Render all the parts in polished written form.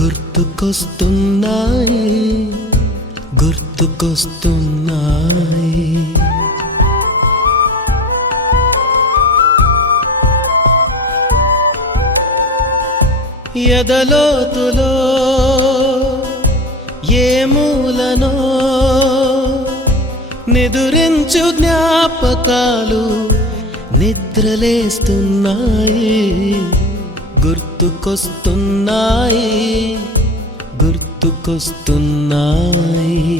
గుర్తుకొస్తున్నాయి గుర్తుకొస్తున్నాయి. ఎదలోతులో ఏ మూలనో నిదురించు జ్ఞాపకాలు నిద్రలేస్తున్నాయి. గుర్తుకొస్తున్నాయి గుర్తుకొస్తున్నాయి.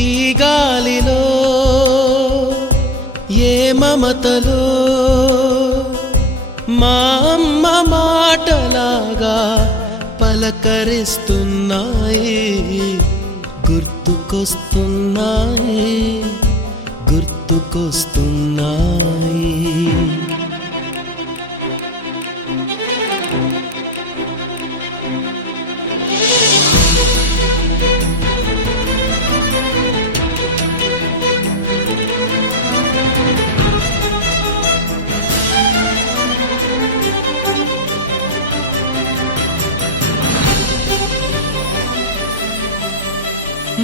ఈ గాలిలో ఏ మమతలో మా అమ్మ మాటలాగా పలకరిస్తున్నాయి. గుర్తుకొస్తున్నాయి గుర్తుకొస్తున్నాయి.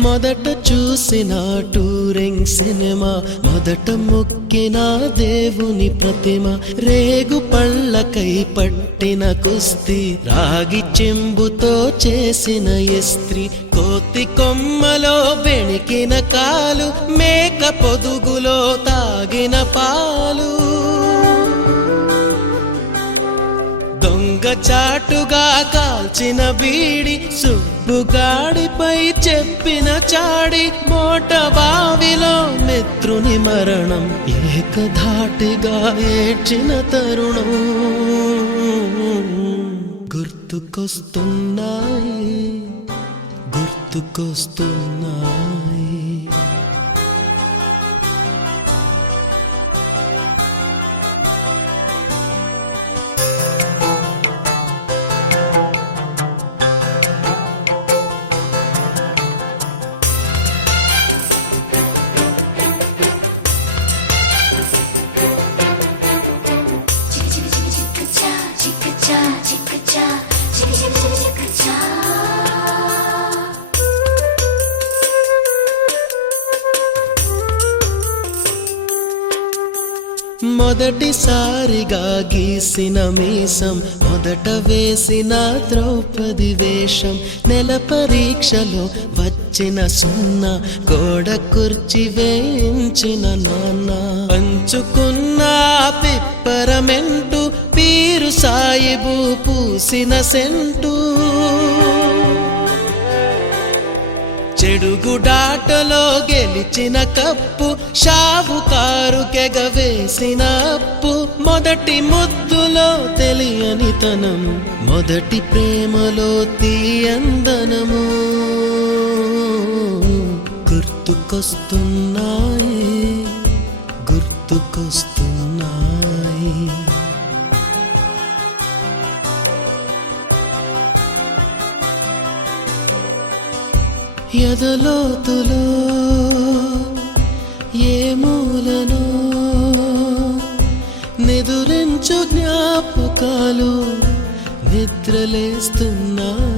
మొదట చూసిన టూరింగ్ సినిమా, మొదట మొక్కిన దేవుని ప్రతిమ, రేగు పళ్ళకై పట్టిన కుస్తీ, రాగి చెంబుతో చేసిన ఇస్త్రీ, కోతి కొమ్మలో బెణికిన కాలు, మేక పొదుగులో తాగిన పాలు, దొంగ చాటుగా కాల్చిన బీడి, సుబ్బుగాడిపై చెప్పిన చాడి, మోట బావిలో మిత్రుని మరణం, ఏకధాటిగా ఏడ్చిన తరుణం. గుర్తుకొస్తున్నాయి గుర్తుకొస్తున్నాయి. మొదటిసారిగా గీసిన మీసం, మొదట వేసిన ద్రౌపది వేషం, నెల పరీక్షలో వచ్చిన సున్నా, గోడ కుర్చీ వేయించిన నాన్న, పంచుకున్న పిప్పరమెంటు, పీరు సాయిబు పూసిన సెంటు, చెడుగుడాటలో గెలిచిన కప్పు, షావుకారు కెగవేసిన అప్పు, మొదటి ముద్దులో తెలియనితనం, మొదటి ప్రేమలో తీయందనము. గుర్తుకొస్తున్నాయి గుర్తుకొస్తున్నాయి. ఎదలోతులో ఏ మూలనో నిదురించు జ్ఞాపకాలు నిద్రలేస్తున్నాయి.